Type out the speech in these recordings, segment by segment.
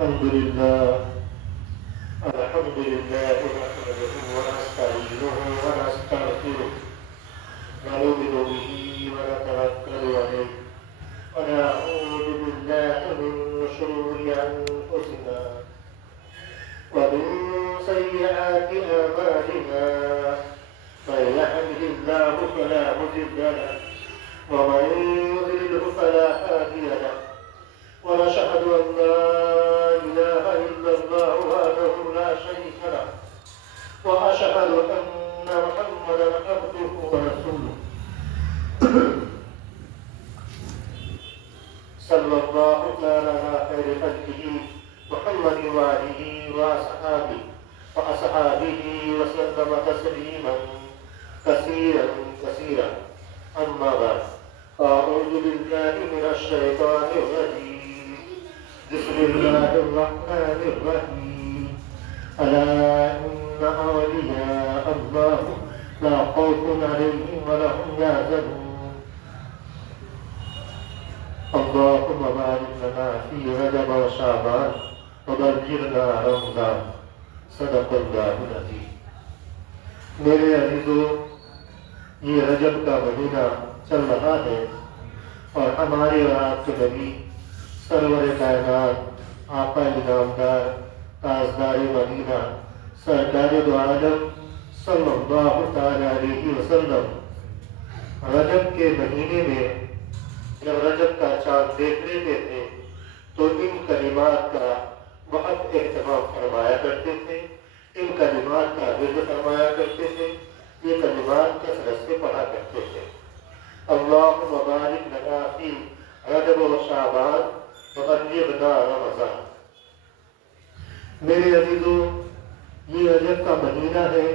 الحمد لله نحمده ونستعينه ونستغفره ونؤمن به ونتوكل عليه ونعوذ بالله من شرور أنفسنا ومن سيئات أعمالنا من يهده الله فلا مضل له ومن يضلل فلا هادي له ونشهد أن لا إله إلا الله وحده لا شريك له وأشهد أن محمدا عبده ورسوله صلى الله تعالى على خير خلقه محمد وآله وأصحابه وسلم تسليما كثيرا أما بعد أعوذ بالله من الشيطان الرجيم بسم الله الرحمن الرحيم ألا إن أولياء الله لا خوف عليهم ولا هم يحزنون اللهم بارك لنا في رجب وشعبان وبلغنا رمضان صدق اللہ العظیم۔ میرے عزیزو، یہ رجب کا مہینہ چل رہا ہے اور ہمارے اور آپ کے نبی سرور کائنات آقا انعامدار تاجدار مدینہ سرکار دو عالم صلی اللہ تعالی علیہ وسلم رجب کے مہینے میں جب رجب کا چاند دیکھ لیتے تھے تو ان کلمات کا بہت اہتمام فرمایا کرتے تھے، ان کلمات کا ورد فرمایا کرتے تھے، یہ کلمات کثرت سے پڑھا کرتے تھے۔ اللہم بارک لنا فی رجب و شعبان وبلغنا رمضان۔ میرے عزیزو، یہ رجب کا مہینہ ہے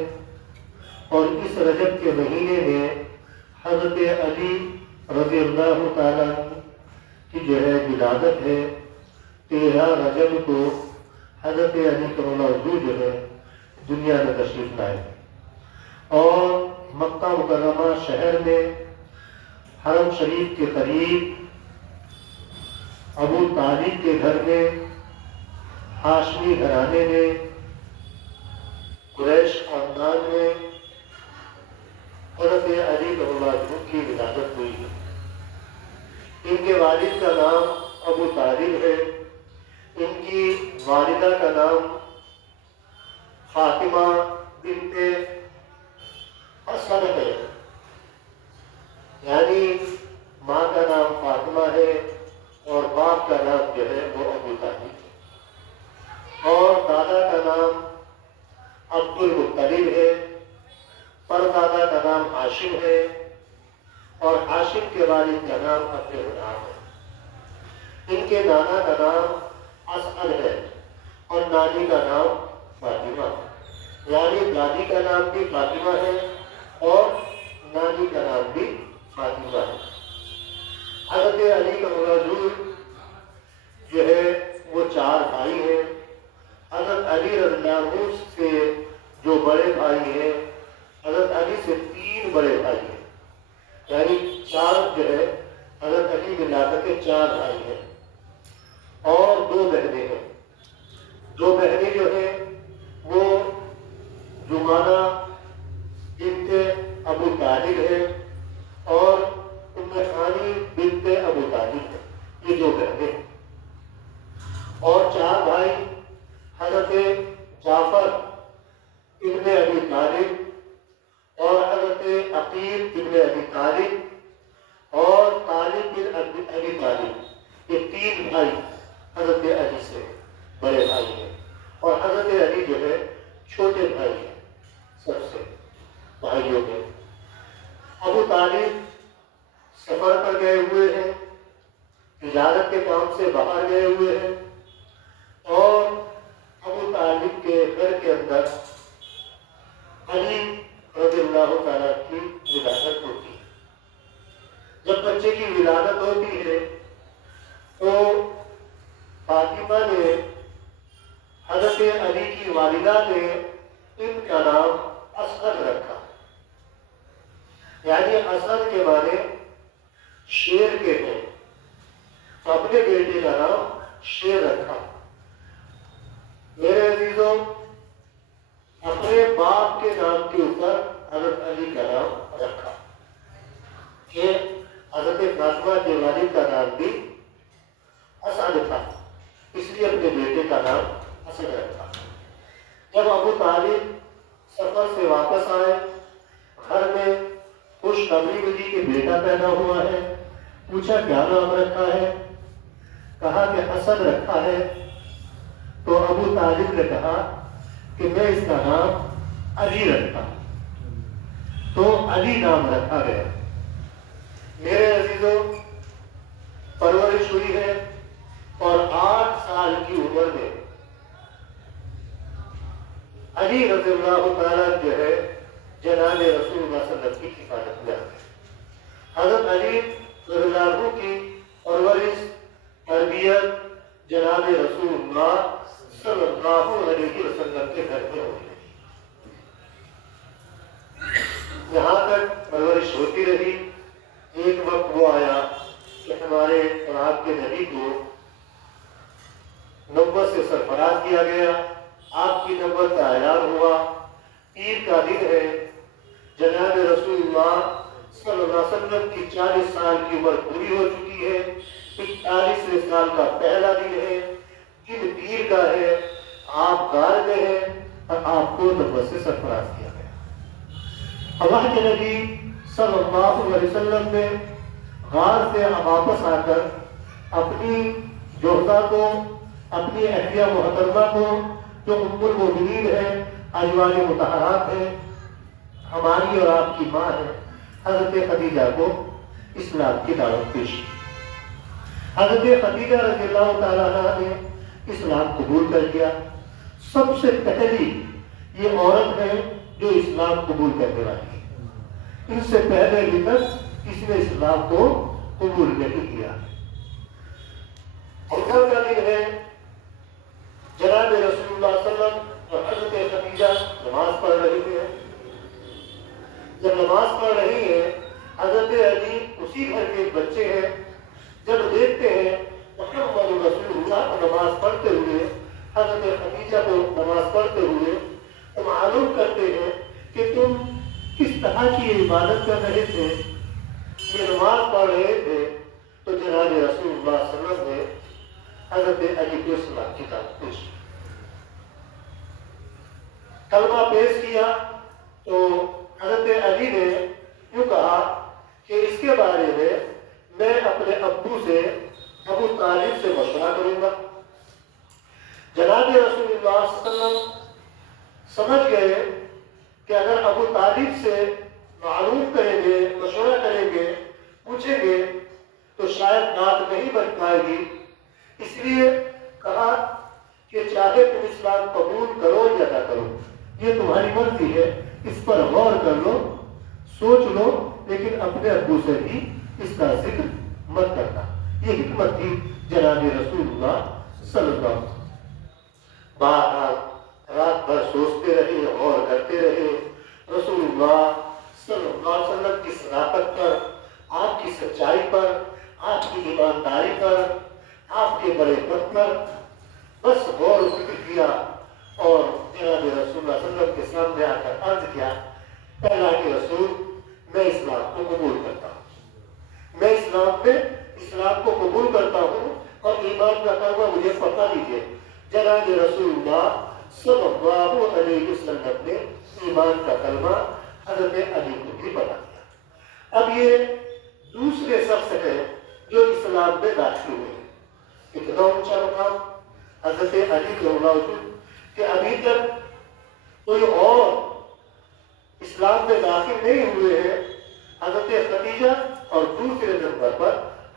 اور اس رجب کے مہینے میں حضرت علی رضی اللہ تعالیٰ کی جو ہے ولادت ہے۔ 13 رجب کو حضرت علی کرم اللہ وجہ جو ہے دنیا میں تشریف لائے اور مکہ مکرمہ شہر میں حرم شریف کے قریب ابو طالب کے گھر میں، ہاشمی گھرانے میں، قریش خاندان میں حضرت علی کرم اللہ وجہ کی ولادت ہوئی۔ ان کے والد کا نام ابو طالب ہے، ان کی والدہ کا نام فاطمہ بنت اسد ہے، یعنی ماں کا نام فاطمہ ہے اور باپ کا نام جو ہے وہ ابو طالب ہے، اور دادا کا نام عبد المطلب ہے، پردادا کا نام ہاشم ہے اور ہاشم کے والد کا نام عبد المناف ہے۔ ان کے نانا کا نام اسعد ہے اور نانی کا نام فاطمہ ہے، یعنی دادی کا نام بھی فاطمہ ہے اور نانی کا نام بھی فاطمہ ہے۔ حضرت علی کا حضور جو ہے وہ 4 بھائی ہیں۔ حضرت علی رضی اللہ عنہ سے جو بڑے بھائی ہیں، حضرت علی سے 3 بڑے بھائی ہیں، یعنی 4 جو ہے حضرت علی ملا کے 4 بھائی ہیں اور 2 بہنیں ہیں۔ 2 بہنیں جو ہیں وہ جمانہ بنت ابو طالب ہے اور ام خانی بنت ابو طالب ہے، یہ 2 بہنیں ہیں۔ اور 4 بھائی حضرت جعفر ابن ابی طالب اور حضرت عقیل ابن ابی طالب اور طالب بن ابی طالب، یہ 3 بھائی حضرت علی سے بڑے بھائی ہیں اور حضرت علی جو ہے چھوٹے بھائی ہیں سب سے بھائیوں میں۔ ابو طالب سفر پر گئے ہوئے ہیں، تجارت کے کام سے باہر گئے ہوئے ہیں اور ابو طالب کے گھر کے اندر علی رضی اللہ تعالیٰ کی ولادت ہوتی ہے۔ جب بچے کی ولادت ہوتی ہے تو فاطمہ نے حضرت علی کی والدہ نے ان کا نام اسد رکھا، یعنی اسد کے معنی شیر کے ہیں، تو اپنے بیٹے کا نام شیر رکھا اسد تھا، اس لیے اپنے بیٹے کا نام اسد رکھا۔ جب ابو طالب سفر سے واپس آئے، گھر میں خوشخبری ملی کہ بیٹا پیدا ہوا ہے۔ پوچھا کیا نام رکھا ہے؟ کہا کہ اسد رکھا ہے۔ تو ابو طالب نے کہا کہ میں اس کا نام علی رکھتا ہوں، تو علی نام رکھا گیا۔ میرے عزیزوں، پرورش ہوئی ہے اور 8 سال کی عمر میں علی رضی اللہ تعالیٰ جو ہے جناب رسول اللہ صلی اللہ علیہ وسلم کی حفاظت میں آتے۔ حضرت علی رضی اللہ عنہ کی پرورش، تربیت جناب رسول اللہ صلی اللہ علیہ وسلم کے گھر میں ہوئی۔ یہاں تک پرورش ہوتی رہی۔ ایک وقت وہ آیا کہ ہمارے اور آپ کے نبی کو نبوت سے سرفراز کیا گیا، آپ کی نبوت کا اعلان ہوا۔ عید کا دن ہے، جناب رسول اللہ صلی اللہ علیہ وسلم کی 40 سال کی عمر پوری ہو چکی ہے۔ 41ویں سال کا پہلا دن ہے، دن پیر کا ہے، آپ غار میں ہیں اور آپ کو نبوت سے سرفراز کیا گیا۔ اللہ کے نبی صلی اللہ علیہ وسلم نے غار سے واپس آ کر اپنی جوہدہ کو، اپنی اہلیہ محترمہ کو جو ام المؤمنین ہے، ازواج مطہرات ہے، ہماری اور آپ کی ماں ہے، حضرت خدیجہ کو اسلام کی دعوت پیش کی۔ حضرت خدیجہ رضی اللہ تعالیٰ عنہ نے اسلام قبول کر لیا۔ سب سے پہلی یہ عورت ہے جو اسلام قبول کرنے والی ہے۔ ان سے پہلے ابھی تک کسی نے اسلام کو قبول نہیں کیا۔ اور کل کا دن ہے، جناب رسول اللہ صلی اللہ علیہ وسلم اور حضرت خدیجہ نماز پڑھ رہی ہے۔ جب نماز پڑھ رہی ہے، حضرت علی اسی گھر کے بچے ہیں، جب دیکھتے ہیں محمد رسول اللہ کو نماز پڑھتے ہوئے، حضرت خدیجہ کو نماز پڑھتے ہوئے، تو معلوم کرتے ہیں کہ تم کس طرح کی عبادت کر رہے تھے، یہ نماز پڑھ رہے تھے۔ تو جناب رسول اللہ صلی اللہ علیہ وسلم نے حضرت علی کو اسلام کی دعوت پیش کی، کلمہ پیش کیا۔ تو حضرت علی نے یوں کہا کہ اس کے بارے میں اپنے ابو سے، ابو طالب سے مشورہ کروں گا۔ جناب رسول اللہ صلی اللہ علیہ وسلم سمجھ گئے کہ اگر ابو طالب سے معلوم کریں گے، مشورہ کریں گے، پوچھیں گے تو شاید بات نہیں بن پائے گی۔ اس لیے کہا کہ چاہے تم اسلام قبول کرو یا نہ کرو، یہ تمہاری مرضی ہے، اس پر غور کر لو، سوچ لو، لیکن اپنے ابو سے بھی اس کا ذکر مت کرنا۔ یہ حکمت تھی جناب رسول اللہ صلی اللہ علیہ وسلم۔ رات بھر سوچتے رہے، غور کرتے رہے، رسول اللہ صلی اللہ علیہ وسلم کی صداقت پر، آپ کی سچائی پر، آپ کی ایمانداری پر، آپ کے بڑے پن پر بس غور و فکر کیا اور جناب رسول اللہ صلی اللہ علیہ وسلم کے سامنے آ کر عرض کیا، اللہ کے رسول، میں اسلام کو قبول کرتا ہوں، میں اسلام کو قبول کرتا ہوں اور ایمان کا کلمہ مجھے پڑھا دیجیے۔ جناب رسول اللہ صلی اللہ علیہ وسلم نے ایمان کا کلمہ حضرت علی کو بھی بتا دیا۔ اب یہ دوسرے شخص ہیں جو اسلام میں داخل ہوئے ہیں۔ اتنا اونچا مقام حضرت علی کے باوجود کہ ابھی تک کوئی اور اسلام میں داخل نہیں ہوئے ہیں، حضرت خدیجہ اور دوسرے نمبر پر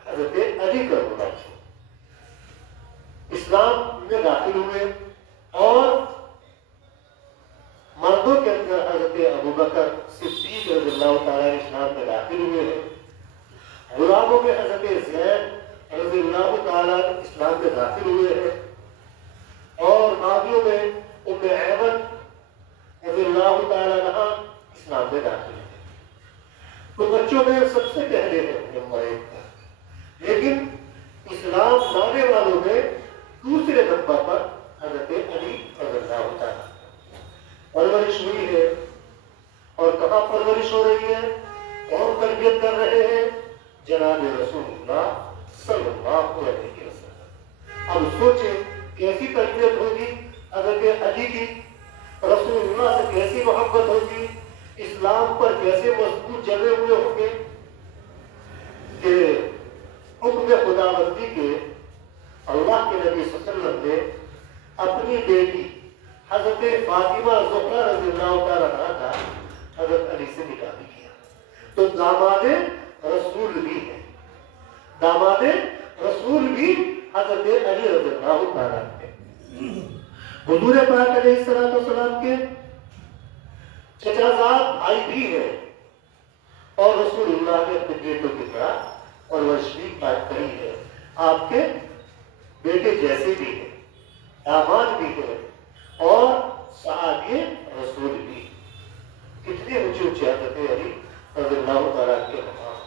حضرت علی کا باوجود اسلام میں داخل ہوئے۔ اور مردوں کے اندر حضرت ابوبکر صدیق رضی اللہ تعالیٰ اسلام میں داخل ہوئے ہیں۔ غلاموں میں حضرت زید رضی اللہ تعالیٰ اسلام میں داخل ہوئے ہیں، اور ماضیوں میں ام ایمن رضی اللہ تعالیٰ عنہا اسلام میں داخل ہوئے۔ تو بچوں میں سب سے پہلے ہیں نمبر 1، لیکن اسلام لانے والوں میں دوسرے نمبر پر حضرت علی رضی اللہ تعالیٰ پرورش ہوئی ہے۔ اور کہاں پرورش ہو رہی ہے، کون تربیت کر رہے ہیں؟ جناب رسول اللہ صلی اللہ علیہ وسلم۔ اللہ کے نبی صلی اللہ علیہ وسلم نے اپنی بیٹی حضرت فاطمہ زہرا رضی اللہ تعالیٰ عنہا حضرت علی سے نکاح بھی کیا. تو داماد رسول بھی ہے، داماد رسول بھی حضرت علی رضی اللہ تعالیٰ ہے. حضور پاک علیہ السلام کے چچا زاد بھائی بھی ہیں اور رسول اللہ نے اپنے بیٹوں کی طرح اور وشی بات کری ہے. آپ کے بیٹے جیسے بھی ہیں، داماد بھی ہیں اور صحابی رسول بھی. کتنے اونچے اونچے حضرت علی رضی اللہ تعالیٰ کے مقام.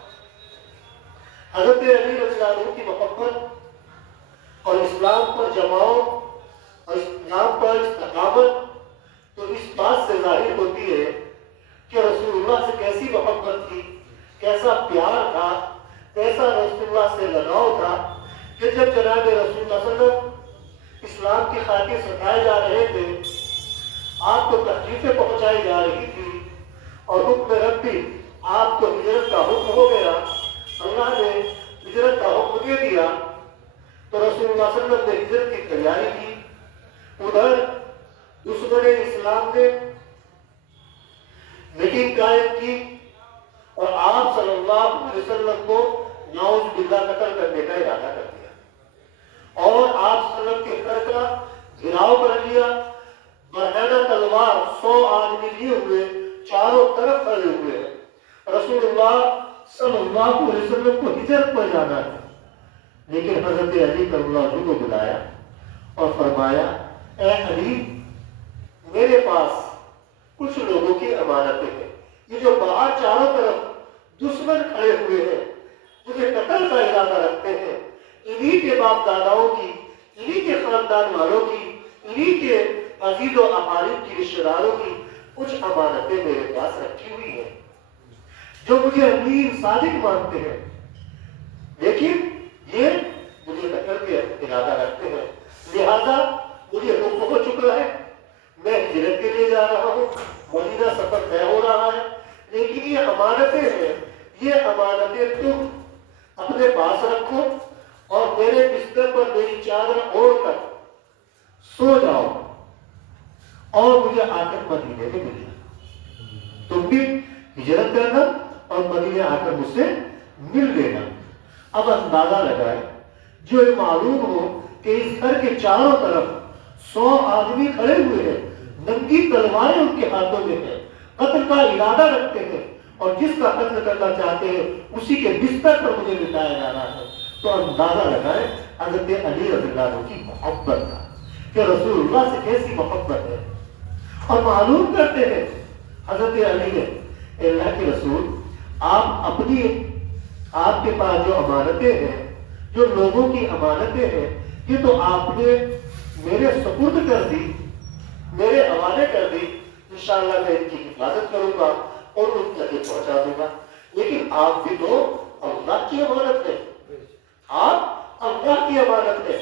حضرت علی رضی اللہ عنہ کی محبت اور اسلام پر جماؤ اور اسلام پر استقامت تو اس بات سے ظاہر ہوتی ہے کہ رسول اللہ سے کیسی محبت تھی، کیسا پیار تھا، کیسا رسول اللہ سے لگاؤ تھا کہ جب جناب رسول اللہ صلی اللہ علیہ وسلم اسلام کی خاطر ستائے جا رہے تھے، آپ کو تکلیفیں پہنچائی جا رہی تھی اور حکم ربی آپ کو ہجرت کا حکم ہو گیا، اللہ نے ہجرت کا حکم دے دیا تو رسول اللہ صلی اللہ علیہ وسلم نے ہجرت کی تیاری کی. ادھر دشمن اسلام نے میٹنگ قائم کی اور آپ صلی اللہ علیہ وسلم کو نعوذ باللہ قتل کرنے کا ارادہ کر دیا اور آپ صلی اللہ علیہ وسلم کے گھر کا گھیراؤ کر لیا. برہنہ تلوار 100 آدمی لیے ہوئے چاروں طرف کھڑے ہوئے ہیں. رسول اللہ صلی اللہ علیہ وسلم کو ہجرت پر جانا ہے، لیکن حضرت علی کرم اللہ عنہ کو بلایا اور فرمایا اے علی، میرے پاس کچھ لوگوں کی امانتیں ہیں، یہ جو باہر چاروں طرف دشمن کھڑے ہوئے ہیں، مجھے قتل کا ارادہ رکھتے ہیں، انہی کے باپ داداؤں کی، انہی کے خاندان والوں کی، انہی کے عزیز و اقارب کی، رشتہ داروں کی کچھ امانتیں میرے پاس رکھی ہوئی ہیں جو مجھے امیر صادق مانتے ہیں، لیکن یہ مجھے قتل کے ارادہ رکھتے ہیں، لہذا مجھے حکم ہو چکا ہے، میں ہجرت کے لیے جا رہا ہوں، مدینہ سفر طے ہو رہا ہے، لیکن یہ امانتیں ہیں، یہ امانتیں تم اپنے پاس رکھو اور میرے بستر پر میری چادر اوڑھ کر سو جاؤ اور مجھے آ کر مدینے میں ملنا. تم بھی ہجرت کرنا اور مدینے آ کر مجھ سے مل لینا. اب اندازہ لگائے، جو یہ معلوم ہو کہ اس گھر کے چاروں طرف 100 آدمی کھڑے ہوئے ہیں، ننگی تلواریں ان کے ہاتھوں میں ہیں، قتل کا ارادہ رکھتے ہیں اور جس کا قتل کرنا چاہتے ہیں اسی کے بستر پر مجھے لٹایا جا رہا ہے، تو اندازہ لگائے حضرت علی رضی اللہ عنہ کی محبت کا کہ رسول اللہ سے کیسی محبت ہے. اور معلوم کرتے ہیں حضرت علی نے، اللہ کے رسول، آپ کے پاس جو امانتیں ہیں، جو لوگوں کی امانتیں ہیں، یہ تو آپ نے میرے سپرد کر دی، میرے حوالے کر دی، انشاءاللہ میں ان کی حفاظت کروں گا اور ان تک پہنچا دوں گا، لیکن آپ بھی تو اللہ کی امانت ہے، آپ اللہ کی امانت ہے،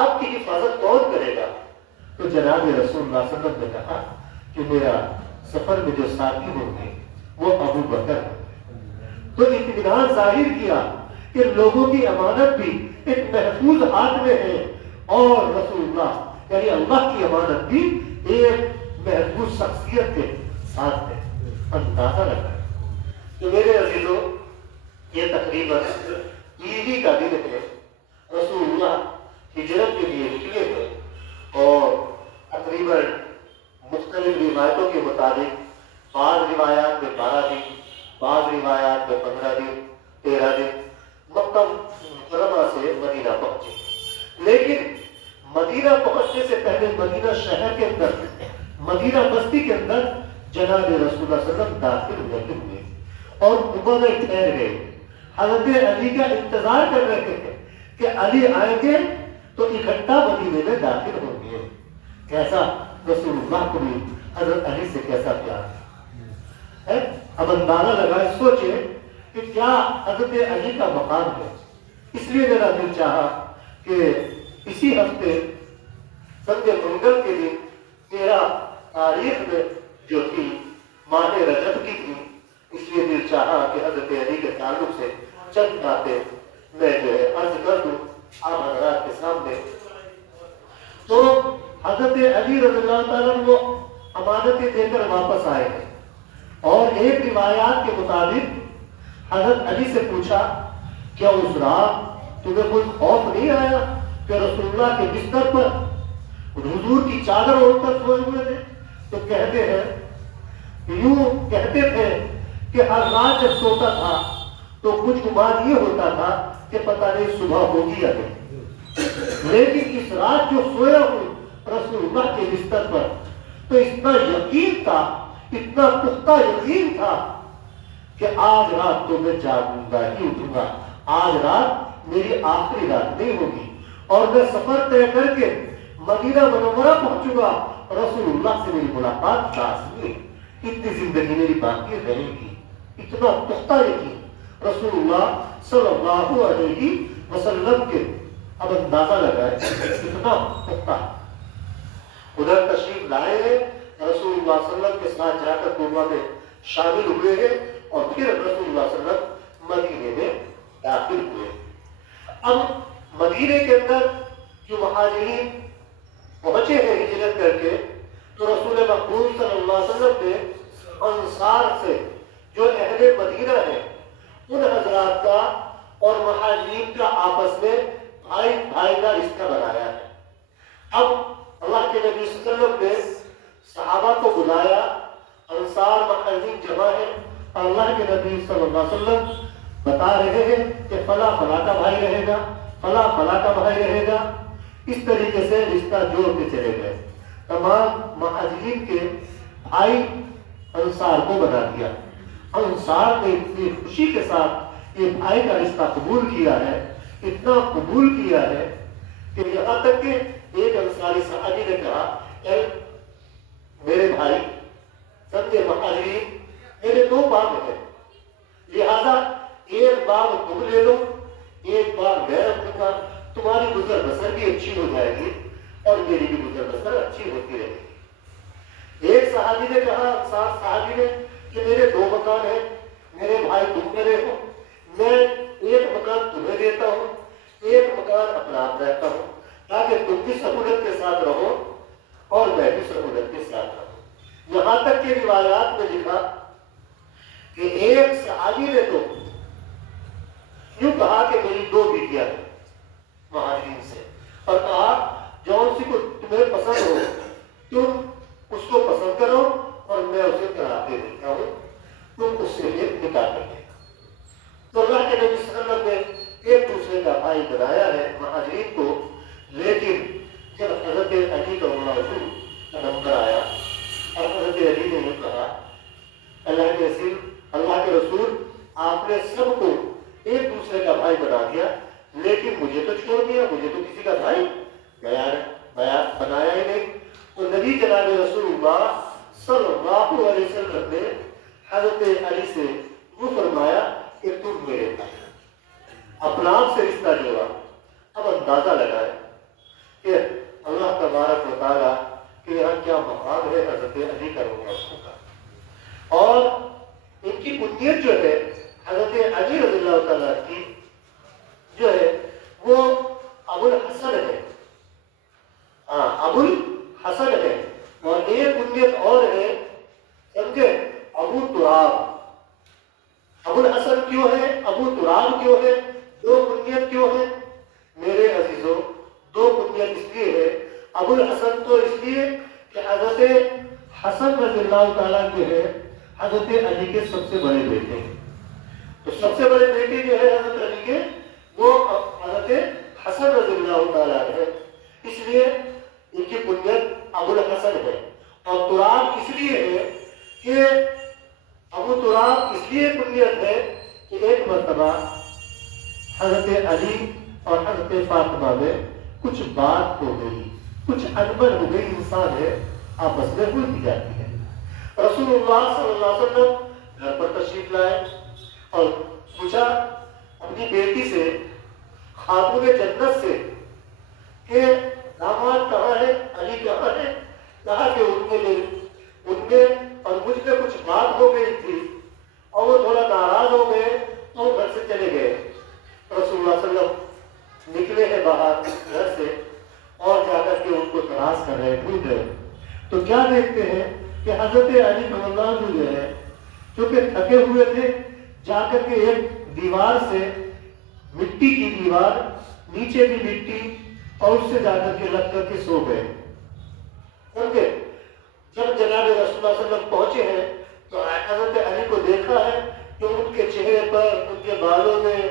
آپ کی حفاظت کون کرے گا؟ تو جناب رسول اللہ صلی اللہ علیہ وسلم نے کہا کہ میرا سفر میں جو ساتھی ہوں گے وہ ابو بکر ہے. تو اطمینان ظاہر کیا کہ لوگوں کی امانت بھی ایک محفوظ ہاتھ میں ہے اور رسول اللہ یعنی اللہ کی امانت بھی ایک محفوظ شخصیت کے ساتھ ہے. اندازہ لگا کہ میرے عزیزوں، یہ تقریباً عیدی کا دن ہے، رسول اللہ ہجرت کے لیے نکلے تھے اور تقریباً مختلف روایتوں کے مطابق بعض روایات میں 12 دن، بعض روایات میں 15 دن، 13 دن مکہ مکرمہ سے مدینہ پہنچے. لیکن مدینہ پہنچنے سے پہلے مدینہ شہر کے اندر، مدینہ بستی کے اندر جناب رسول اللہ صلی اللہ علیہ وسلم داخل ہوئے اور عمر میں ٹھہر گئے. حضرت علی کا انتظار کر رہے تھے کہ علی آئیں گے تو اکٹھا مدینے میں داخل ہوں گے. کیسا رسول اللہ کو بھی حضرت علی سے کیسا پیار ہے. اب اندازہ لگائے، سوچے کہ کیا حضرت علی کا مقام ہے. اس لیے میرا دل چاہا کہ اسی ہفتے سنڈے منگل کے دن 13 تاریخ میں جو تھی ماہ رجب کی تھی، اس لیے دل چاہا کہ حضرت علی کے تعلق سے چند باتیں میں عرض کر دوں آپ حضرات کے سامنے. تو حضرت علی رضی اللہ تعالیٰ وہ امانتیں دے کر واپس آئے ہیں. اور ایک روایات کے مطابق حضرت علی سے پوچھا کیا اس رات تمہیں کوئی خوف نہیں آیا کہ رسول اللہ کے بستر پر حضور کی چادر اوڑھ کر سوئے ہوئے تھے؟ تو کہتے ہیں یوں کہتے تھے کہ ہر رات جب سوتا تھا تو کچھ گمان یہ ہوتا تھا کہ پتہ نہیں صبح ہوگی یا نہیں، لیکن اس رات جو سویا ہوں رسول اللہ کے بستر پر تو اتنا یقین تھا، اتنا پختہ یقین تھا کہ آج رات تو میں جاگوں گا ہی اٹھوں گا، آج رات میری آخری رات نہیں ہوگی اور میں سفر طے کر کے مدینہ منورہ پہنچوں گا، رسول اللہ سے میری ملاقات لازمی ہے، اتنی زندگی میری باقی رہے گی. اتنا پختہ یقین رسول اللہ صلی اللہ علیہ وسلم کے. اب اندازہ لگائے اتنا پختہ. ادھر تشریف لائے ہیں رسول اللہ صلی اللہ علیہ وسلم کے ساتھ جا کر قربہ میں شامل ہوئے ہیں اور پھر رسول اللہ صلی اللہ علیہ وسلم مدینے میں داخل ہوئے. اب مدینے کے اندر جو مہاجرین پہنچے ہیں ہجرت کر کے تو رسول مقبول صلی اللہ علیہ وسلم نے انصار سے جو اہل مدینہ ہیں ان حضرات کا اور مہاجرین کا آپس میں بھائی بھائی کا رشتہ بنایا ہے. اب اللہ کے نبی صلی اللہ علیہ وسلم نے صحابہ کو بلایا، انصار مہاجرین جمع ہیں اور اللہ کے نبی صلی اللہ علیہ وسلم بتا رہے ہیں کہ فلاں فلاں کا بھائی رہے گا، فلاں فلاں کا بھائی رہے گا. اس طریقے سے رشتہ جوڑتے چلے گئے. تمام مہاجرین کے بھائی انصار کو بنا دیا. انصار نے اتنی خوشی کے ساتھ یہ بھائی کا رشتہ قبول کیا ہے، اتنا قبول کیا ہے کہ یہاں تک کہ ایک انصاری صحابی نے کہا اے میرے بھائی سب مہاجرین میرے دو باغ ہیں، لہذا ایک باغ تم لے لو ایک باغ میں رکھوں گا، تمہاری گزر بسر بھی اچھی ہو جائے گی اور میری بھی گزر بسر اچھی ہوتی رہے گی. ایک صحابی نے کہا انصار صحابی نے کہ میرے دو مکان ہیں، میرے بھائی تم میرے ہو، میں ایک مکان تمہیں دیتا ہوں ایک مکان اپنا آپ رہتا ہوں تاکہ تم بھی سہولت کے ساتھ رہو اور میں بھی سہولت کے ساتھ رہوں. یہاں تک کہ روایات میں لکھا کہ ایک صحابی نے تو یوں کہا کہ میری دو بیٹیاں ہیں مہاجرین سے اور کہا جون سی کو تمہیں پسند ہو تم اس کو پسند کرو اور میں اسے کرا دے دیتا ہوں، تم اس سے یہ نکاح کر دے. تو اللہ کے نبی صلی اللہ علیہ وسلم نے ایک دوسرے کا بھائی بنایا ہے مہاجرین کو. لیکن جب حضرت علی کا نمبر آیا اور حضرت علی نے یہ کہا اللہ کے رسول آپ نے سب کو ایک دوسرے کا بھائی بنا دیا لیکن مجھے تو چھوڑ دیا، مجھے تو کسی کا بھائی بنایا ہی نہیں. تو نبی جناب رسول اللہ صلی اللہ علیہ وسلم نے حضرت علی سے وہ فرمایا کہ تم میرے بھائی، اپنا آپ سے رشتہ جوڑا. اب اندازہ لگائے کہ اللہ تبارک و تعالیٰ کہ یہاں کیا مقام ہے حضرت علی کا کا اور ان کی بنیاد جو ہے حضرت علی رضی اللہ تعالیٰ کی جو ہے وہ ابو الحسن ہے. ابو الحسن ہے اور ایک بنیاد اور ہے سمجھے ابو تراب. ابو الحسن کیوں ہے، ابو تراب کیوں ہے، دو بنیاد کیوں ہے میرے عزیزوں؟ دو بنیاد اس لیے ہے. ابو الحسن تو اس لیے کہ حضرت حسن رضی اللہ تعالیٰ جو ہے حضرت علی کے سب سے بڑے بیٹے ہیں. تو سب سے بڑے بیٹے جو ہے حضرت علی کے وہ حضرت حسن رضی اللہ تعالیٰ ہے، اس لیے ان کی بنیاد ابو الحسن ہے. اور تراب اس لیے ہے کہ ابو تراب اس لیے بنیاد ہے کہ ایک مرتبہ حضرت علی اور حضرت فاطمہ میں کچھ بات ہو گئی، کچھ انبن ہو گئی، انسان ہے آپس میں ہوئی جاتی ہے. رسول اللہ صلی اللہ علیہ وسلم گھر پر تشریف لائے اور پوچھا اپنی بیٹی سے خاتون جنت سے کہ داماد کہاں ہے، علی کہاں ہے؟ کہا کہ ان میں اور مجھ میں کچھ بات ہو گئی تھی اور وہ تھوڑا ناراض ہو گئے تو گھر سے چلے گئے. رسول اللہ صلی اللہ علیہ وسلم نکلے ہیں باہر گھر سے اور جا کر کے ان کو تلاش کر رہے ڈھونڈ رہے، تو کیا دیکھتے ہیں کہ حضرت علی رضی اللہ عنہ جو ہے چونکہ تھکے ہوئے تھے، جا کر کے ایک دیوار سے، مٹی کی دیوار، نیچے بھی مٹی، اور اس سے جا کر کے لگ کر کے سو گئے۔ سمجھے؟ جب جناب رسول اللہ صلی اللہ علیہ وسلم پہنچے ہیں تو حضرت علی کو دیکھا ہے کہ ان کے چہرے پر، ان کے بالوں میں،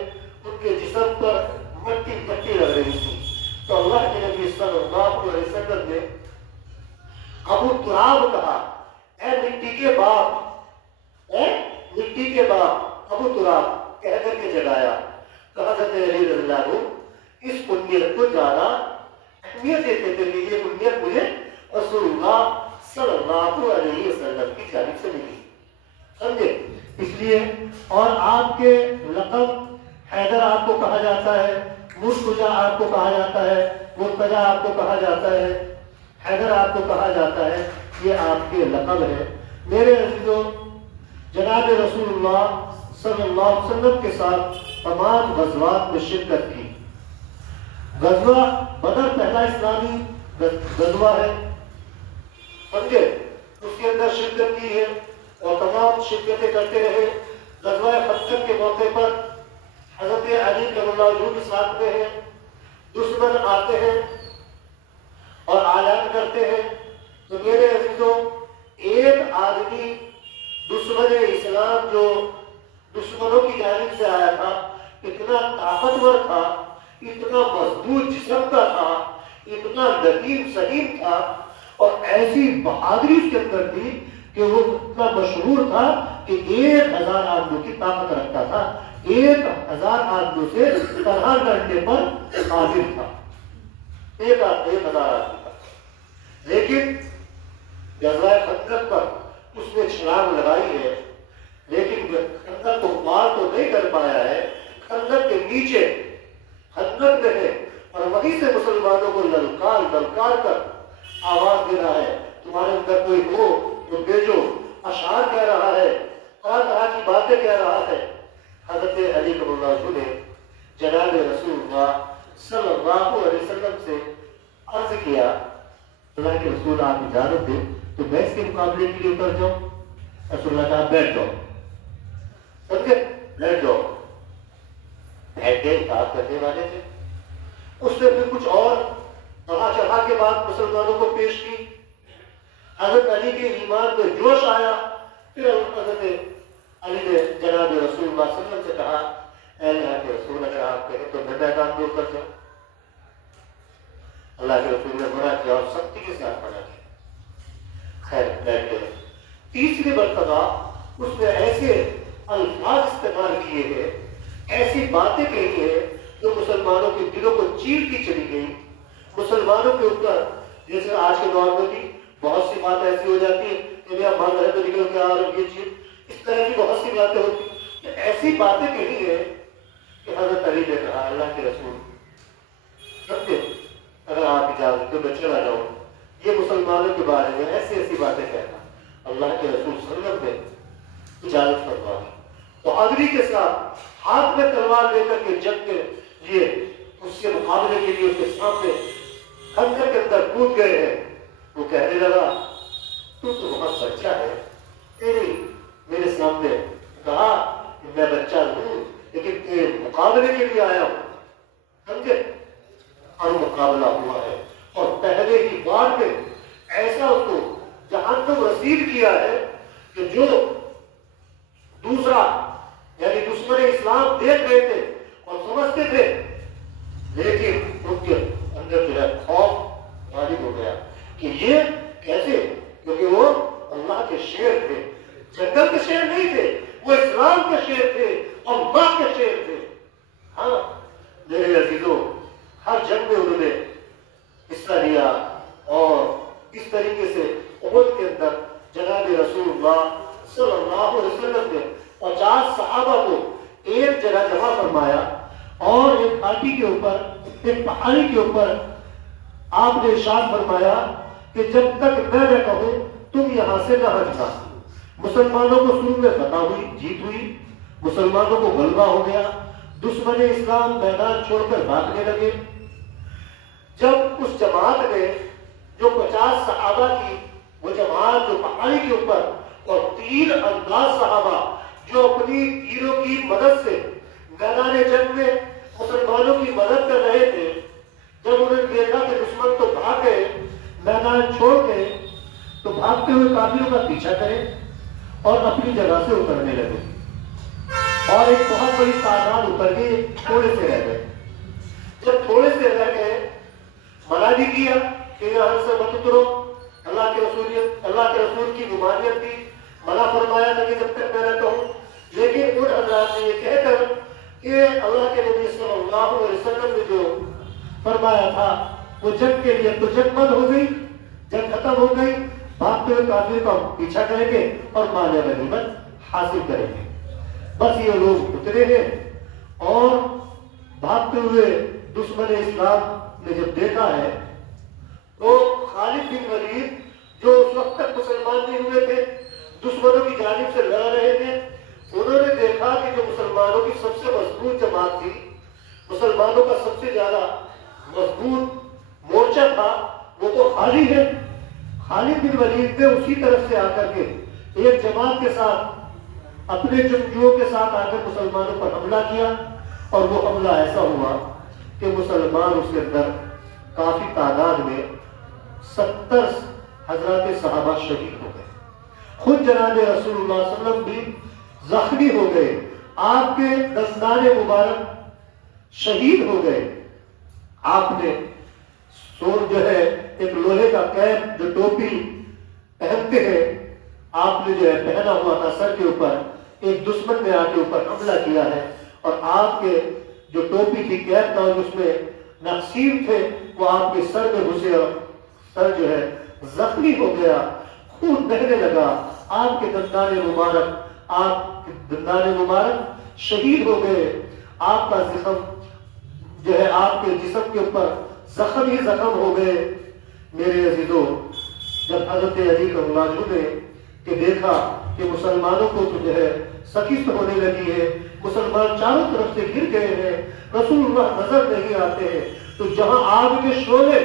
ان کے جسم پر مٹی مٹی لگ رہی تھی۔ تو اللہ کے نبی صلی اللہ علیہ وسلم نے ابو تراب کہا، اے مٹی کے باپ، اے مٹی کے باپ ابو تراب کہہ کر کے جگایا۔ تو حضرت علی رضی اللہ عنہ اس کنیت کو زیادہ اہمیت دیتے تھے کہ یہ کنیت مجھے رسول اللہ صلی اللہ علیہ وسلم کی جانب سے ملی، سمجھے؟ اس لیے، اور آپ کے لقب حیدر آپ کو کہا جاتا ہے، مرتضیٰ آپ کو کہا جاتا ہے، مرتضیٰ آپ کو کہا جاتا ہے، حیدر آپ کو کہا جاتا ہے، یہ آپ کے لقب ہے۔ میرے عزیزوں، جناب رسول اللہ صلی اللہ علیہ وسلم کے ساتھ تمام غزوات میں شرکت کی۔ غزوہ بدر پہلا اسلامی غزوہ ہے، سمجھے؟ اس کے اندر شرکت کی ہے اور تمام شرکتیں کرتے رہے۔ غزوہ خندق کے موقع پر حضرت علی رضی اللہ عنہ کے ساتھ میں ہیں، دشمن آتے ہیں اور اعلان کرتے ہیں، تو میرے عزیزوں، ایک آدمی دشمن اسلام جو دشمنوں کی جانب سے آیا تھا، اتنا طاقتور تھا، اتنا مضبوط جسم کا تھا، اتنا لطیف سلیم تھا، اور ایسی بہادری اس کے اندر تھی کہ وہ اتنا مشہور تھا کہ 1000 آدمیوں کی طاقت رکھتا تھا، 1000 آدمیوں سے طرح لڑنے پر قادر تھا، 1000 آدمی کا۔ لیکن غزوہ خندق پر اس نے چھلانگ لگائی ہے، لیکن خندق کو پار تو نہیں کر پایا ہے، خندق کے نیچے خندق میں ہے، اور وہیں سے مسلمانوں کو للکار للکار کر آواز دے رہا ہے، تمہارے اندر کوئی ہو تو بھیجو، اشعار کہہ رہا ہے، طرح طرح کی باتیں کہہ رہا ہے۔ حضرت علی رضی اللہ عنہ نے جناب رسول اللہ صلی اللہ علیہ وسلم سے عرض کیا، اللہ کے رسول آپ اجازت دیں تو میں اس کے مقابلے کے لیے اتر جاؤں؟ رسول اللہ کہا بیٹھ جاؤ، سمجھے؟ بیٹھ جاؤ۔ بیٹھ گئے، اطاعت کرنے والے تھے۔ اس نے پھر کچھ اور بڑھا چڑھا کے بعد مسلمانوں کو پیش کی۔ حضرت علی کے ایمان میں جوش آیا، پھر حضرت علی نے جناب رسول اللہ صلی اللہ علیہ وسلم سے کہا، اے اللہ کے رسول، اگر آپ کہیں تو میں میدان میں اتر جاؤں۔ اللہ کے رسول نے منع کیا اور سختی کے ساتھ منع کیا۔ خیر، بیٹھ گئے۔ تیسری مرتبہ اس نے ایسے الفاظ استعمال کیے ہیں، ایسی باتیں کہی ہیں جو مسلمانوں کے دلوں کو چیرتی چلی گئی۔ مسلمانوں کے اوپر، جیسے آج کے دور میں بھی بہت سی باتیں ایسی ہو جاتی ہیں کہ بھیا ماں گھر پہ نکل کے آ رہی یہ چیز، اس طرح کی بہت سی باتیں ہوتی ہیں۔ ایسی باتیں کہی ہے کہ حضرت علی نے کہا، اللہ کے رسول سمجھے، اگر آپ اجازت دیں میں چلا جاؤں، یہ مسلمانوں کے بارے میں ایسی ایسی باتیں کہنا۔ اللہ کے رسول صلی اللہ علیہ وسلم نے اجازت فرما دی، بہادری کے ساتھ ہاتھ میں تلوار لے کر کے جنگ کے لیے، اس کے مقابلے کے لیے اس کے سامنے خندق کے اندر کود گئے ہیں۔ وہ کہنے لگا، تو بہت بچہ ہے، تیری میرے سامنے کہا کہ میں بچہ ہوں لیکن تیرے مقابلے کے لیے آیا ہوں، سمجھے؟ اور مقابلہ ہوا ہے، اور پہلے ہی بار میں ایسا اس کو جہنم رسید کیا ہے کہ جو دوسرا یعنی دشمن اسلام دیکھ رہے تھے اور سمجھتے تھے، لیکن ان کے اندر جو ہے خوف غالب ہو گیا کہ یہ کیسے، کیونکہ وہ اللہ کے شیر تھے، جنگل کے شیر نہیں تھے، وہ اسلام کے شیر تھے، اللہ کے شیر تھے۔ ہاں میرے عزیزوں، ہر جنگ میں انہوں نے حصہ لیا، اور اس طریقے سے احد کے اندر جناب رسول اللہ صلی اللہ علیہ وسلم نے 50 صحابہ کو ایک جگہ جمع فرمایا، اور ایک گھاٹی کے اوپر، ایک پہاڑی کے اوپر آپ نے ارشاد فرمایا کہ جب تک میں نہ کہوں تم یہاں سے نہ ہٹنا۔ مسلمانوں کو شروع میں فتح ہوئی، جیت ہوئی، مسلمانوں کو غلبہ ہو گیا، دشمن اسلام میدان چھوڑ کر بھاگنے لگے۔ جب اس جماعت نے جو 50 صحابہ کی وہ جماعت جو پہاڑی کے اوپر اور 3 انداز صحابہ جو اپنی تیروں کی مدد سے میدان جنگ میں مسلمانوں کی مدد کر رہے تھے، جب انہوں نے دیکھا کہ دشمن تو بھاگ گئے میدان چھوڑ کے، تو بھاگتے ہوئے کافروں کا پیچھا کرے اور اپنی جگہ سے اترنے لگے، اور ایک بہت بڑی تعداد اتر گئی، تھوڑے سے رہ گئے۔ جب تھوڑے سے رہ گئے، منع بھی کیا کہ یہاں سے مت اترو، اللہ کے رسول کی ممانعت تھی، منع فرمایا تھا کہ جب تک میں نہ کہوں، لیکن ان حضرات نے یہ کہہ کر کہ اللہ کے نبی صلی اللہ علیہ وسلم نے جو فرمایا تھا وہ جنگ کے لیے، تو جنگ بند ہو گئی، جنگ ختم ہو گئی، بھاگتے ہوئے کافروں کا پیچھا کریں گے اور مال غنیمت حاصل کریں گے۔ بس یہ لوگ اترے ہیں، اور بھاگتے ہوئے دشمن اسلام نے جب دیکھا ہے تو خالد بن ولید جو اس وقت تک مسلمان نہیں ہوئے تھے، دشمنوں کی جانب سے لڑ رہے تھے، انہوں نے دیکھا کہ جو مسلمانوں کی سب سے مضبوط جماعت تھی، مسلمانوں کا سب سے زیادہ مضبوط مورچہ تھا، وہ تو خالی ہے۔ خالد بن ولید نے اسی طرف سے آ کر کے ایک جماعت کے ساتھ اپنے جنگجوؤں کے ساتھ آ کر مسلمانوں پر حملہ کیا، اور وہ حملہ ایسا ہوا کہ مسلمان اس کے اندر کافی تعداد میں 70 حضرات صحابہ شہید ہو گئے، خود جناب رسول اللہ صلی اللہ علیہ وسلم بھی زخمی ہو گئے، آپ کے دندان مبارک شہید ہو گئے۔ آپ نے سور جو ہے ایک لوہے کا کیپ جو ٹوپی پہنتے ہیں، آپ نے جو ہے پہنا ہوا تھا سر کے اوپر، ایک دشمن نے آ کے اوپر حملہ کیا ہے، اور آپ کے جو ٹوپی تھی، کیپ تھا، اور اس میں نقصیر تھے، وہ آپ کے سر میں گھسے اور سر جو ہے زخمی ہو گیا، خون بہنے لگا، آپ کے دندان مبارک شہید ہو گئے، آپ کا زخم جو ہے آپ کے جسم کے اوپر زخم ہی زخم ہو گئے۔ میرے عزیزو، جب حضرت علی کرم اللہ وجہہ نے کہ دیکھا کہ مسلمانوں کو تو جو ہے شکست ہونے لگی ہے، مسلمان چاروں طرف سے گر گئے ہیں، رسول اللہ نظر نہیں آتے ہیں، تو جہاں آگ کے شعلے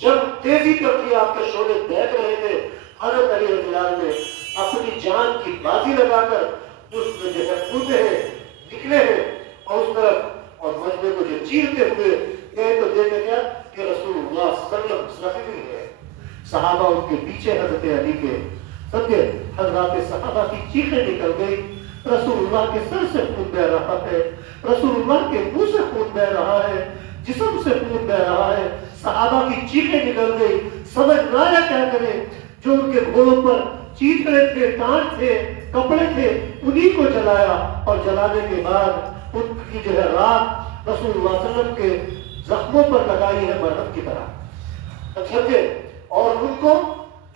جب تیزی پر تھی، آپ کے شعلے دیکھ رہے تھے، حضرت علی رضی اللہ عنہ نے اپنی جان کی بازی لگا کر اس میں جو ہے کودے ہیں، نکلے ہیں، اور اس طرف اور مجمع کو جو چیرتے ہوئے گئے، تو دیکھا گیا کہ رسول اللہ صلی اللہ علیہ وسلم زخمی ہے، صحابہ ان کے پیچھے حضرت علی کے، سب کے حضرات صحابہ کی چیخیں نکل گئی، رسول اللہ کے سر سے خون بہ رہا ہے، رسول اللہ کے منہ سے خون بہ رہا ہے، جسم سے خون بہ رہا ہے، صحابہ کی چیخیں نکل گئی، سمجھ نہ آیا کیا کرے، جو ان کے گھوڑوں پر چیتڑے تھے، ٹانٹ تھے، کپڑے تھے، انہی کو جلایا، اور جلانے کے بعد ان کی جو ہے رات رسول اللہ صلی اللہ علیہ وسلم کے زخموں پر لگائی ہے مرہم کی طرح، اچھا، اور ان کو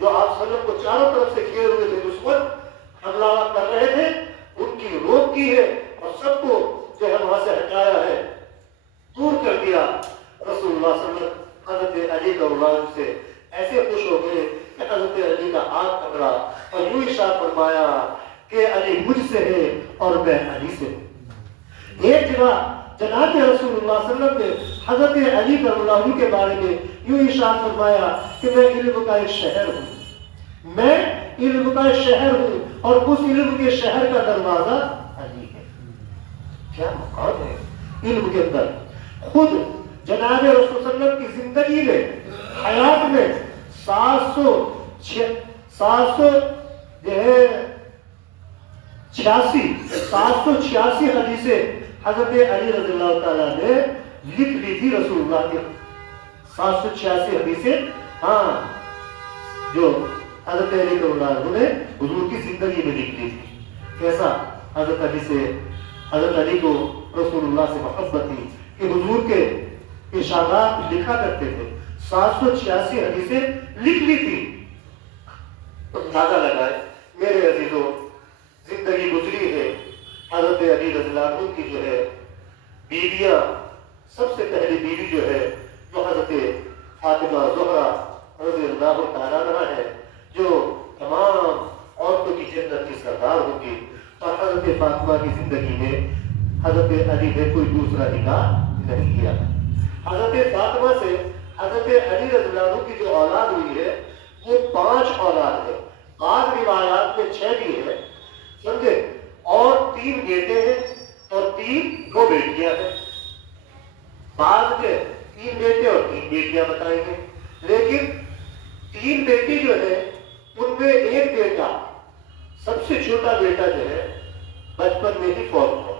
جو آپ صلی اللہ علیہ وسلم کو چاروں طرف سے گھیرے ہوئے تھے، دشمن حملہ کر رہے تھے، ان کی روک کی ہے، اور سب کو جو ہے وہاں سے ہٹایا ہے، دور کر دیا۔ رسول اللہ صلی اللہ علیہ وسلم حضرت علی کا اولاد سے ایسے خوش ہو گئے کہ حضرت علی کا ہاتھ پکڑا اور یوں ارشاد فرمایا کہ علی مجھ سے ہے اور میں علی سے ہوں۔ ایک جگہ جناب رسول اللہ صلی اللہ علیہ وسلم نے حضرت علی کرم اللہ وجہہ کے بارے میں یوں ارشاد فرمایا کہ میں علم کا ایک شہر ہوں، میں علم کا ایک شہر ہوں، اور اس علم کے شہر کا دروازہ علی ہے۔ کیا مقام ہے علم کے اندر! خود جناب رسول صلی اللہ علیہ وسلم کی زندگی میں، حیات میں 786 حدیثیں حضرت علی رضی اللہ تعالیٰ نے لکھ لی تھی، رسول اللہ کے 786 حدیثیں، ہاں، جو حضرت علی رضی اللہ عنہ نے حضور کی زندگی میں لکھ لی تھی۔ کیسا حضرت علی کو رسول اللہ سے محبت تھی کہ حضور کے ارشادات لکھا کرتے تھے، 786 حدیثیں لکھ لی تھی۔ تو اندازہ لگائے میرے عزیزوں، زندگی گزری ہے حضرت علی رضی اللہ عنہ کی جو ہے بیویاں، سب سے پہلی بیوی جو ہے وہ حضرت فاطمہ زہرا رضی اللہ تعالیٰ عنہا ہے، جو تمام عورتوں کی جنت کی سردار ہوگی، اور حضرت فاطمہ کی زندگی میں حضرت حضرت علی نے کوئی دوسرا نکاح نہیں کیا. حضرت فاطمہ سے حضرت علی رضی اللہ عنہ کی جو اولاد ہوئی ہے وہ 5 اولاد ہے. بعض روایات میں 6 بھی ہے، سمجھے، اور 3 بیٹے ہیں اور 2 بیٹیاں ہیں. بعض کے 3 بیٹے اور 3 بیٹیاں بتائیں گے، لیکن 3 بیٹی جو ہے ان میں ایک بیٹا، سب سے چھوٹا بیٹا جو ہے بچپن میں ہی فوت ہوا،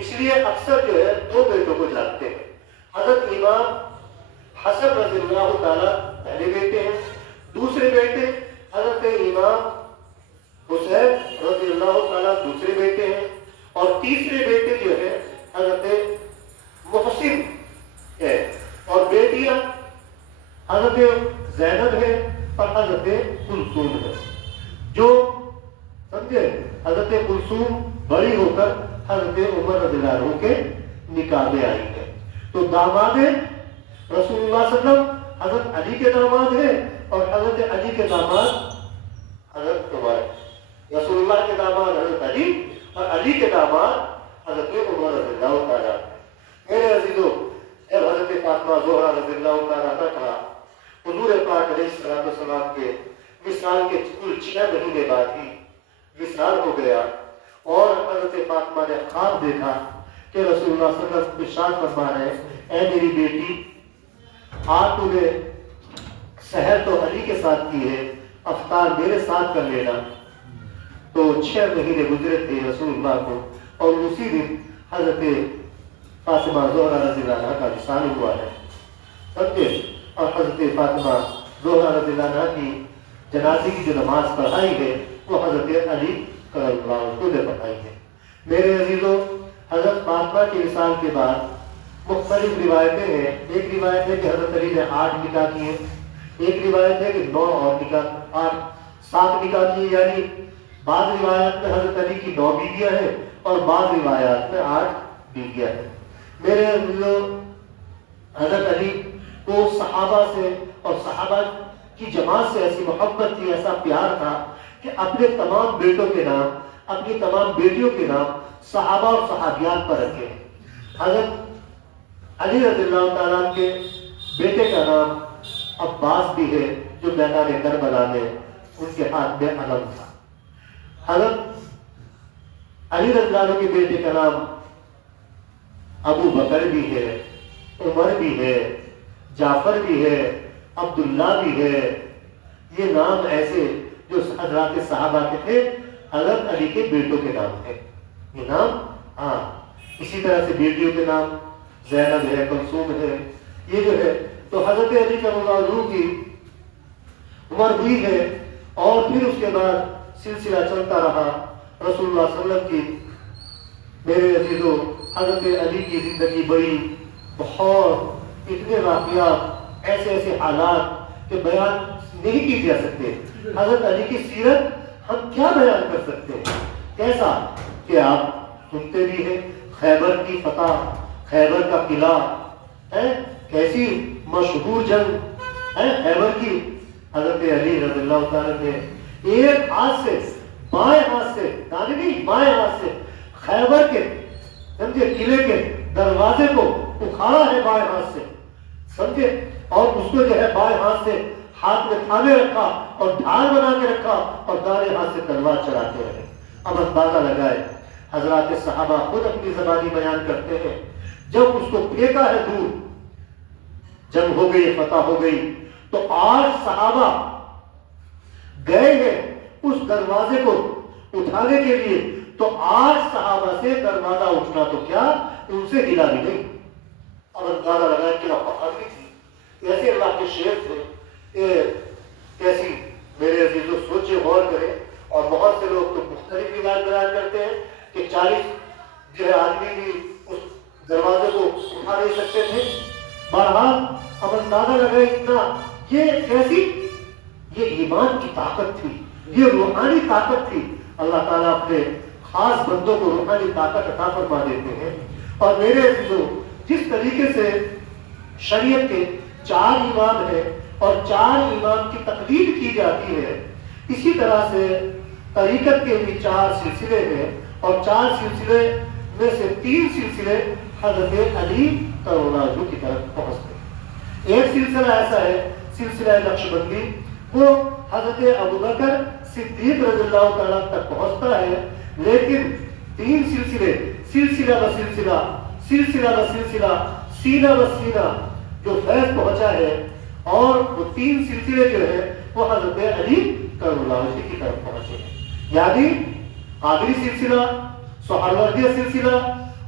اس لیے اکثر جو ہے 2 بیٹوں کو جانتے ہیں. حضرت امام حسن رضی اللہ تعالیٰ پہلے بیٹے ہیں، دوسرے بیٹے حضرت امام حسین رضی اللہ تعالیٰ دوسرے بیٹے ہیں، اور تیسرے بیٹے جو ہے حضرت محسن ہے، اور بیٹیاں حضرت زینب ہے اور حضرت کلثوم ہے. جو سمجھے حضرت کلثوم بڑی ہو کر حضرت عمر رضی اللہ عنہ کے نکاح میں آئی ہے. تو داماد رسول اللہ صلی اللہ علیہ وسلم حضرت علی کے داماد ہیں، اور حضرت علی کے داماد حضرت عمر. رسول اللہ کے داماد حضرت علی اور علی کے داماد حضرت عمر رضی اللہ تعالیٰ. میرے عزیزو، جب حضرت فاطمہ زہرا رضی اللہ تعالیٰ کا حضور پاک علیہ السلام کے وصال کے کل 6 مہینے بعد ہی وصال ہو گیا، اور حضرت فاطمہ نے خواب دیکھا کہ رسول اللہ صلی اللہ علیہ وسلم ارشاد فرما رہے ہیں، اے میری بیٹی، آج تو نے سحر تو علی کے ساتھ کی ہے، افطار میرے ساتھ کر لینا. تو 6 مہینے گزرے تھے رسول اللہ کو، اور اسی دن حضرت فاطمہ زہرا رضی اللہ عنہ کا وصال ہوا ہے، سمجھے. اور حضرت فاطمہ زہرا رضی اللہ عنہ کی جنازے کی جو نماز پڑھائی ہے وہ حضرت علی کرم اللہ وجہہ نے پڑھائی ہے. میرے عزیزوں، حضرت فاطمہ کے وصال کے بعد مختلف روایتیں ہیں. ایک روایت ہے کہ حضرت علی نے 8 نکاح کیے، ایک روایت ہے کہ 9 اور نکاح 7 نکاح کیے، یعنی بعض روایات میں حضرت علی کی 9 بیویاں ہیں اور بعض روایات میں 8 بیویاں ہیں. میرے عزیزوں، حضرت علی کو صحابہ سے اور صحابہ کی جماعت سے ایسی محبت تھی، ایسا پیار تھا کہ اپنے تمام بیٹوں کے نام، اپنی تمام بیٹیوں کے نام صحابہ اور صحابیات پر رکھے. حضرت علی رضی اللہ تعالیٰ کے بیٹے کا نام عباس بھی ہے، جو میدان کربلا میں ان کے ہاتھ میں علم تھا. حضرت علی رضی اللہ کے بیٹے کا نام ابو بکر بھی ہے، عمر بھی ہے، جعفر بھی ہے، عبداللہ بھی ہے. یہ نام ایسے جو حضرات صحابہ کے تھے، حضرت علی کے بیٹوں کے نام ہیں یہ نام. ہاں، اسی طرح سے بیٹیوں کے نام زینب ہے، کلثوم ہے، یہ جو ہے. تو حضرت علی کا موضوع کی عمر ہوئی ہے، اور پھر اس کے بعد سلسلہ چلتا رہا رسول اللہ صلی اللہ علیہ وسلم کی. میرے عزیزوں، حضرت علی کی زندگی بڑی بہت اتنے واقعات، ایسے ایسے حالات کہ بیان نہیں کی جا سکتے. حضرت علی کی سیرت ہم کیا بیان کر سکتے ہیں؟ کیسا کہ آپ سنتے بھی ہیں، خیبر کی فتح، خیبر کا قلعہ ہے، کیسی مشہور جنگ ہے خیبر کی. حضرت علی رضی اللہ تعالیٰ نے ایک ہاتھ سے، بائیں ہاتھ سے، دانوی بائیں ہاتھ سے خیبر کے سمجھے قلعے کے دروازے کو اکھاڑا ہے بائیں ہاتھ سے، سمجھے، اور اس کو جو ہے بائیں ہاتھ سے ہاتھ میں تھامے رکھا اور ڈھال بنا کے رکھا اور دائیں ہاتھ سے تلوار چلاتے رہے. اب اندازہ لگائے، حضرات صحابہ خود اپنی زبانی بیان کرتے ہیں، جب اس کو پھینکا ہے دور، جنگ ہو گئی، فتح ہو گئی، تو 8 صحابہ گئے ہیں اس دروازے کو اٹھانے کے لیے، تو 8 صحابہ سے دروازہ اٹھنا تو کیا، ان سے ہلا بھی نہیں. اب اندازہ لگائے کیا بہادری تھی، ایسے اللہ کے شیر تھے. کیسی میرے عزیزوں، سوچے غور کریں. اور بہت سے لوگ تو مختلف روایت بیان کرتے ہیں کہ 40 جو ہے آدمی بھی اس دروازے کو اٹھا نہیں سکتے تھے. بہرحال اب اندازہ لگائے اتنا، یہ کیسی، یہ ایمان کی طاقت تھی، یہ روحانی طاقت تھی. اللہ تعالیٰ اپنے خاص بندوں کو روحانی طاقت عطا فرما دیتے ہیں. اور میرے عزیزوں، جس طریقے سے شریعت کے 4 امام ہیں اور 4 امام کی تقلید کی جاتی ہے، اسی طرح سے طریقت کے بھی 4 سلسلے ہیں، اور 4 سلسلے میں سے 3 سلسلے حضرت علی کرم اللہ وجہ کی طرف پہنچتے ہیں۔ ایک سلسلہ ایسا ہے سلسلہ نقشبندی، وہ حضرت ابوبکر صدیق رضی اللہ تعالیٰ تک پہنچتا ہے، لیکن 3 سلسلے سلسلہ بسلسلہ سلسلہ بسلسلہ سینہ بسینہ جو فیض پہنچا ہے، اور وہ 3 سلسلے جو ہے وہ حضرت علی کرم اللہ وجہ کی طرف پہنچے ہیں، یعنی قادری سلسلہ، سہروردیہ سلسلہ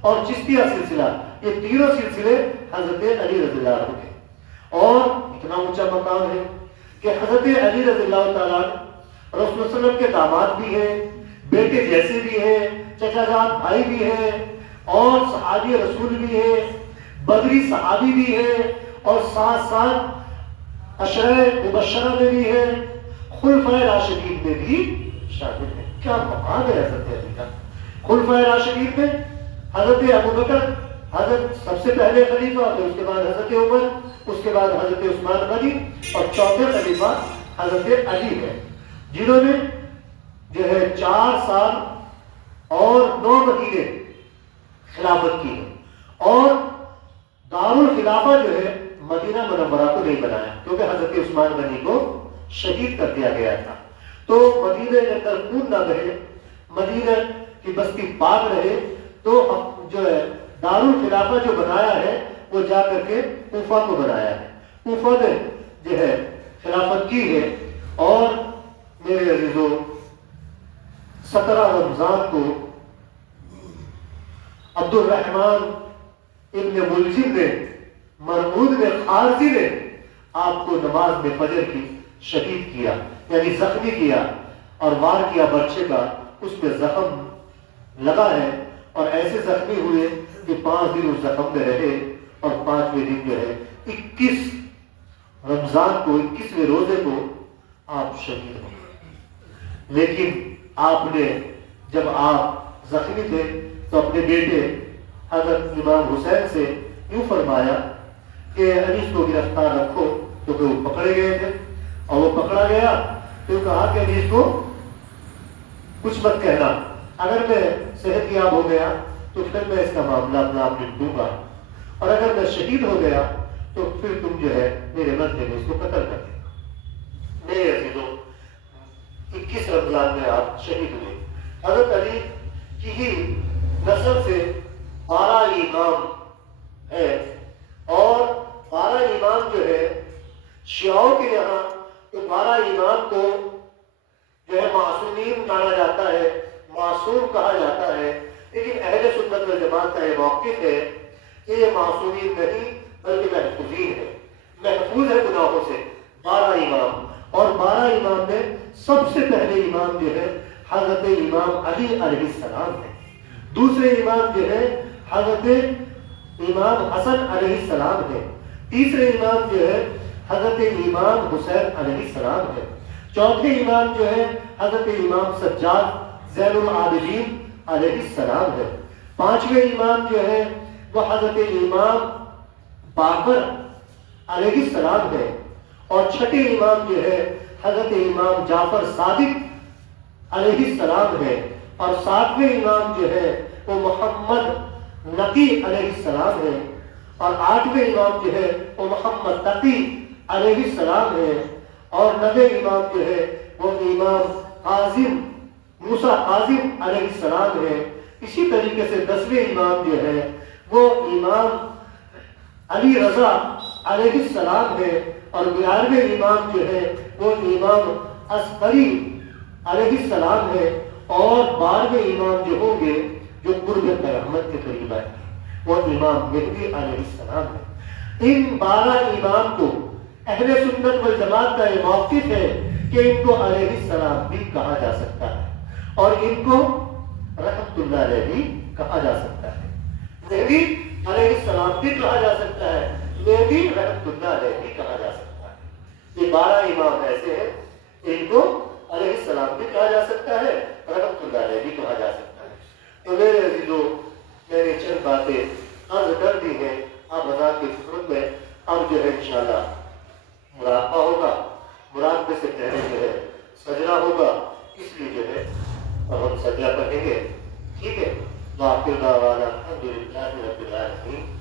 اور چشتیہ سلسلہ، یہ تینوں سلسلے حضرت علی رضی اللہ عنہ کے، اور اتنا اونچا مقام ہے کہ حضرت علی رضی اللہ تعالیٰ رسول اللہ علیہ وسلم کے داماد بھی ہیں، بیٹے جیسے بھی ہیں، چچا جان بھائی بھی ہیں، اور صحابی رسول بھی ہیں، بدری صحابی بھی ہیں، اور ساتھ ساتھ عشرہ مبشرہ میں بھی ہیں، خلفائے راشدین میں بھی شامل ہیں۔ کیا مقام ہے حضرت علی کا! خلفائے راشدین میں حضرت ابوبکر حضرت سب سے پہلے خلیفہ، پھر اس کے بعد حضرت عمر، اس کے بعد حضرت عثمان غنی، اور چوتھے خلیفہ حضرت علی ہے، جنہوں نے جو ہے 4 سال اور 9 مہینے خلافت کی ہے، اور دارالخلافہ جو ہے مدینہ منورہ کو نہیں بنایا، کیونکہ حضرت عثمان غنی کو شہید کر دیا گیا تھا، تو مدینہ کے اندر خون نہ بہے، مدینہ کی بستی پاک رہے، تو جو ہے دارالخلافہ جو بنایا ہے وہ جا کر کے کوفہ کو بنایا ہے، کوفہ میں جو ہے خلافت کی ہے۔ اور میرے عزیزو 17 رمضان کو عبد الرحمن ابن ملجم نے، مرمود نے، خارزی نے آپ کو نماز میں فجر کی شہید کیا، یعنی زخمی کیا، اور وار کیا برچے کا، اس میں زخم لگا ہے، اور ایسے زخمی ہوئے کہ 5 دن اس زخم میں رہے، اور 5ویں دن جو ہے 21 رمضان کو، 21ویں روزے کو آپ شہید ہو گئے۔ لیکن آپ نے جب آپ زخمی تھے تو اپنے بیٹے حضرت امام حسین سے یوں فرمایا کہ انیس کو گرفتار رکھو، کیونکہ وہ پکڑے گئے تھے، اور وہ پکڑا گیا تو کہا کہ انیس کو کچھ مت کہنا، اگر میں صحت یاب ہو گیا تو پھر میں اس کا معاملہ اپنا آپ نپٹوں گا، اور اگر میں شہید ہو گیا تو پھر تم جو ہے میرے مرنے میں اس کو قتل کر دینا۔ میرے عزیزوں 21 رمضان میں آپ شہید ہوئے۔ حضرت علی کی ہی نسل سے 12 امام ہے، اور 12 امام جو ہے شیعوں کے یہاں تو 12 امام کو جو ہے معصومین مانا جاتا ہے، معصوم کہا جاتا ہے، لیکن اہل سنت والجماعت کا یہ موقف ہے کہ یہ معصومین نہیں بلکہ محفوظین ہے، محفوظ ہے گناہوں سے 12 امام۔ اور 12 امام میں سب سے پہلے امام جو ہے حضرت امام علی علیہ السلام ہے، دوسرے امام جو ہے حضرت امام حسن علیہ السلام ہے، تیسرے امام جو ہے حضرت امام حسین علیہ السلام ہے، چوتھے امام جو ہے حضرت امام سجاد زین العابدین علیہ السلام ہے، 5ویں امام جو ہے وہ حضرت امام باقر علیہ السلام ہے، اور 6ٹھے امام جو ہے حضرت امام جعفر صادق علیہ السلام ہے، اور 7ویں امام جو ہے وہ محمد نقی علیہ السلام ہے، اور 8ویں امام جو ہے وہ محمد تقی علیہ السلام ہے، اور 9ویں امام جو ہے وہ امام قاسم موسیٰ قاسم علیہ السلام ہے۔ اسی طریقے سے 10ویں امام جو ہے وہ امام علی رضا علیہ السلام ہے، اور 11ویں امام جو ہے وہ امام عسکری علیہ السلام ہے، اور 12ویں امام جو ہوں گے جو قرب قیامت کے قریب آئے وہ امام مہدی علیہ السلام ہے۔ ان 12 امام کو اہل سنت والجماعت کا یہ موقف ہے کہ ان کو علیہ السلام بھی کہا جا سکتا ہے، اور ان کو رحمت اللہ علیہ بھی کہا جا سکتا ہے، مہدی علیہ السلام بھی کہا جا سکتا ہے، مہدی رحمت اللہ علیہ بھی کہا جا سکتا ہے۔ یہ 12 امام ایسے ہیں ان کو علیہ السلام بھی کہا جا سکتا ہے، رحمت اللہ علیہ بھی کہا جا سکتا ہے۔ تو میرے عزیزو میں نے چند باتیں عرض کر دی ہیں، آپ حضرات کی خدمت میں اب جو ہے انشاءاللہ مراقبہ ہوگا، مراقبے سے پہلے جو ہے سجدہ ہوگا، اس لیے جو ہے اب ہم سجدہ پڑھیں گے، ٹھیک ہے؟ وآخر دعوانا الحمد للہ رب العالمین۔